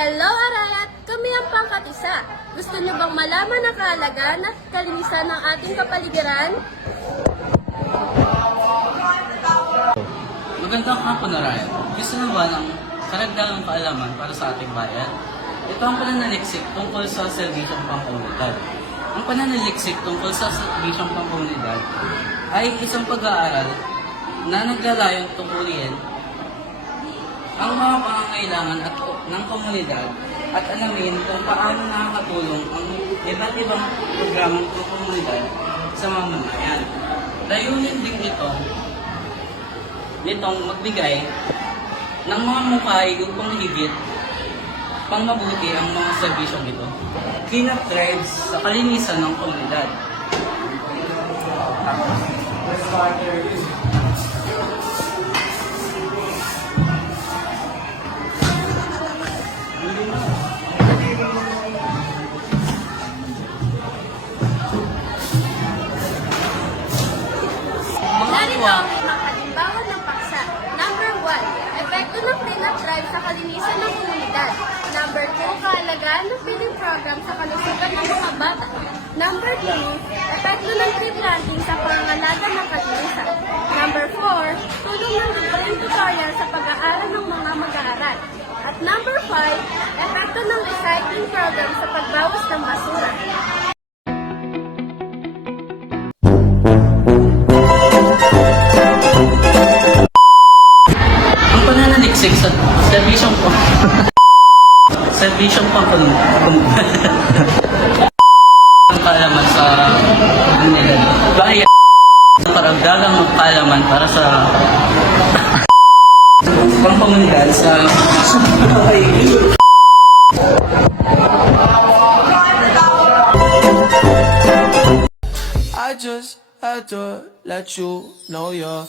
Hello, Arayat! Kami ang pangkatisa. Gusto niyo bang malaman ang kahalagahan at kalinisan ng ating kapaligiran? Magandang hapon na Ryan. Gusto mo ba ng karagdagang kaalaman para sa ating bayan? Ito ang pananaliksik tungkol sa serbisyong pangkomunidad. Ang pananaliksik tungkol sa serbisyong pangkomunidad ay isang pag-aaral na naglalayong tungkulin ang mga pangangailangan ng komunidad at alamin kung paano nakakatulong ang iba't ibang programang ng komunidad sa mamamayan. Layunin din nitong magbigay ng mga mukhay upang higit pang mabuti ang mga serbisyong ito. Cleanup drives sa kalinisan ng komunidad. Narito ang limang halimbawa ng paksa. Number 1, epekto ng cleanup drive sa kalinisan ng komunidad. Number 2, kahalagahan ng feeding program sa kalusugan ng mga bata. Number 2, epekto ng tree planting sa pangangalaga ng kalinisan. Number 4, tulong ng libreng tutorial sa pag-aaral ng mga mag-aaral. At number 5, epekto ng recycling program sa pagbawas ng basura. Ang pananaliksik sa serbisyong pangkomunidad ang kaalaman sa komunidad. Bali, ang karagdagang kaalaman para sa pangkomunidad sa I just had to let you know you're